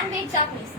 handmade Japanese.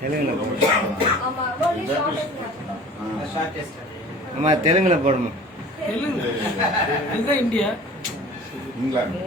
தெலுங்குல ஆமா தெலுங்குல போடணும். இந்தியா? இங்கிலாந்து.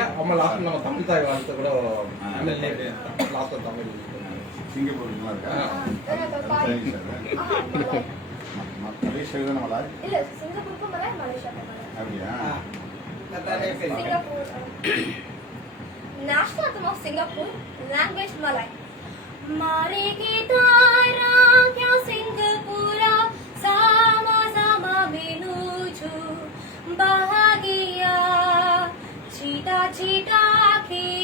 இல்லையா நம்ம லாஸ்ட் நம்ம தமிழ் தாய் வாழ்த்து கூட லாஸ்ட் தமிழ் சிங்கப்பூர்லாம் இருக்கா? மலேசியா தான் cheetah cheetah ki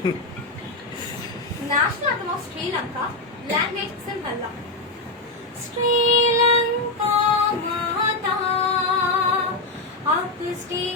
National anthem of Sri Lanka, language Sinhala. Sri Lanka Mata, Akusti.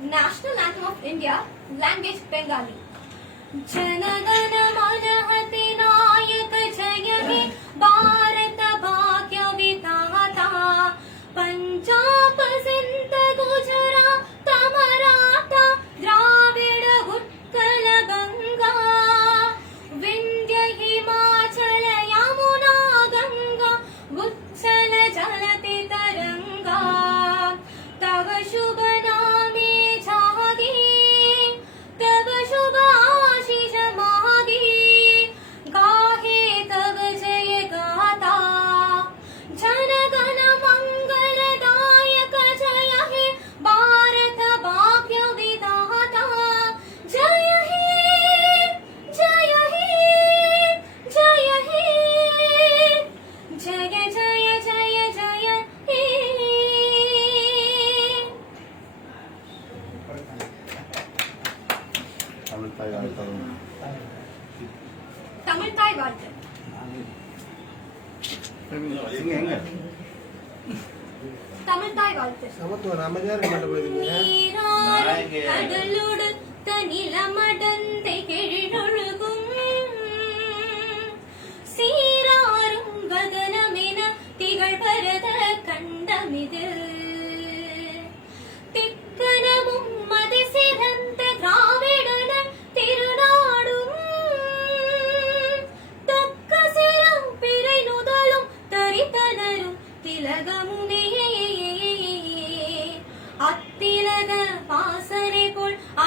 National anthem of India, language Bengali. Janagana சிங்க தமிழ் தாய் வாழ்த்து சமத்துவம் அமைதியா இருக்க மாட்டேன்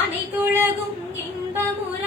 அனைத்துலகும் இன்பமுற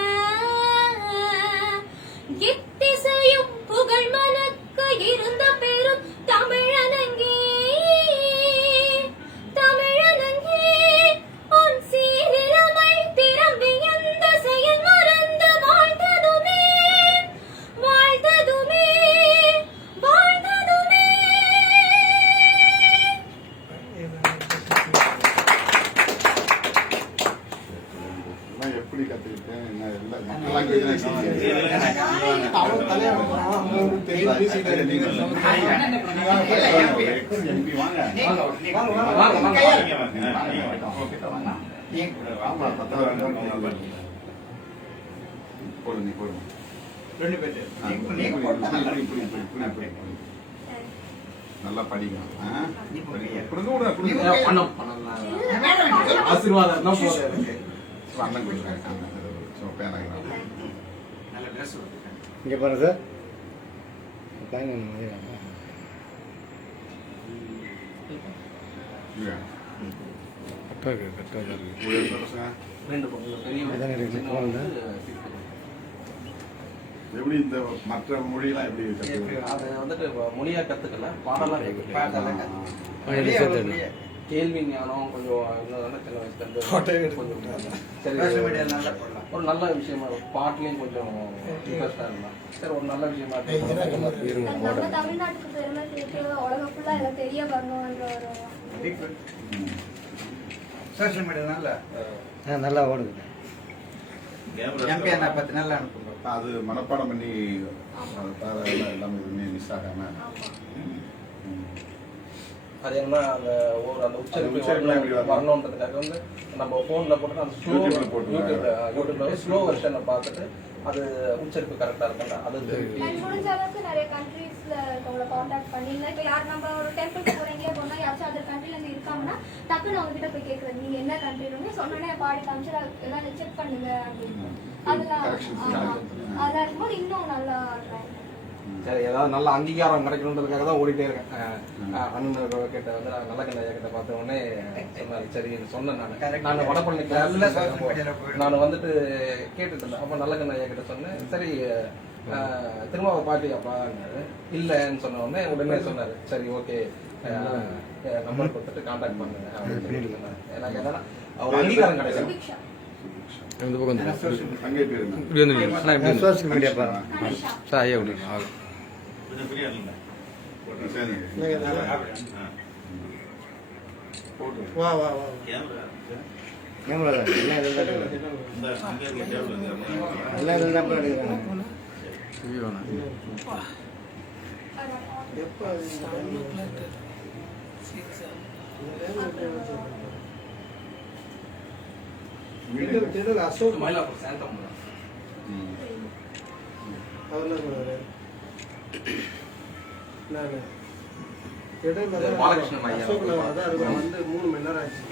நீங்க வாங்க. கிட்ட நீ ஆமா பத்தாவது போடு ரெண்டு நல்லா நல்லா படிங்க ஆ? நீ கொடுங்க, ஆசீர்வாதம் தான் போதும் அண்ணன் கொடுக்குறேன் நல்ல dress இங்கே இங்க பாருங்க சார் தேங்க் யூ கரெக்டாக இருக்கு கரெக்டாக தான் இருக்கு உங்களுக்கு சொல்லுங்க. ரெண்டு பொண்ணு பெரியவன் அதானே இருக்கு, சின்னவன் குழந்தை. வந்து sixth. எப்படி இந்த மற்ற மொழியெல்லாம் எப்படி? அது வந்துட்டு மொழியா கத்துக்கல பாடலாம் பாடலாம். கேள்வி ஞானம் கொஞ்சம் இன்னும் சின்ன வயசுல இருந்து கொஞ்சம். ஒரு நல்ல விஷயமா பாட்டுலயும் கொஞ்சம் இன்ட்ரெஸ்டா இருந்தான் சரி ஒரு நல்ல விஷயமா தமிழ்நாட்டுக்கு பெருமை சேர்த்து உலகம் ஃபுல்லா எல்லாம் தெரிய வரணும்ன்ற ஒரு Very good. ம். Social media நல்லா. ஆ நல்லா ஓடுது MP அண்ணா நல்லா அனுப்புங்க. அது மனப்பாடம் பண்ணி எல்லாம் எதுவுமே மிஸ் ஆகாம ம். அது என்ன அந்த ஒரு அந்த உச்சரிப்பு? வரணுன்றதுக்காக வந்து நம்ம போன்ல போட்டு அந்த ஸ்லோ யூடியூப்ல யூடியூப்ல ஸ்லோ வெர்ஷனை பார்த்துட்டு அது உச்சரிப்பு கரெக்டா இருக்கா அது கண்ட்ரீஸ்ல இருக்கவங்கள காண்டாக்ட் பண்ணீங்க இப்போ யார் நம்ம ஒரு டெம்பிளுக்கு போறீங்க போனா யாராச்சும் அதர் கண்ட்ரில இருந்து இருக்காங்கன்னா டக்குன்னு அவங்க கிட்ட போய் கேட்கறது நீங்க என்ன கண்ட்ரின்னு சொன்னோன்னே பாடி காமிச்சு எல்லாம் செக் பண்ணுங்க அப்படின்னு. அதெல்லாம் இருக்கும்போது இன்னும் நல்லா சரி ஏதாவது நல்ல அங்கீகாரம் கிடைக்கணுன்றதுக்காக தான் ஓடிட்டே இருக்கேன். அண்ணன் கிட்ட வந்து நான் நல்ல கண்ணையா கிட்ட பார்த்த உடனே சரி சொன்னேன் நான். நான் வடபழனி. நான் வந்துட்டு கேட்டுட்டு இருந்தேன் அப்ப நல்ல கண்ணையா கிட்ட சொன்னேன். சரி திரும்ப பாட்டியாப்பா இல்லைன்னு சொன்ன உடனே உடனே சொன்னாரு. சரி ஓகே. நம்பர் கொடுத்துட்டு கான்டாக்ட் பண்ணுங்க அப்படின்னு. எனக்கு என்னன்னா அவர் அங்கீகாரம் சுபிக்ஷா இந்த பக்கம்? இப்படி வந்து சார் ஐயா விடுங்க. ஆகும் சரிங்க. போட்டு. வா வா வா. கேமரா தான். எல்லாம் இதில் தான் எடுக்கிறாங்க எல்லாம் இதில் தான் எடுக்கிறாங்க. அசோக் மயிலாப்பூர் சாந்தம். அவர் என்ன வந்து மூணு மணி நேரம் ஆச்சு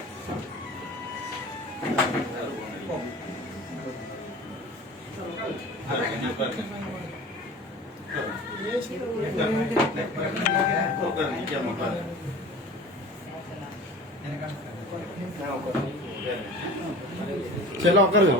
சரி உட்காருங்க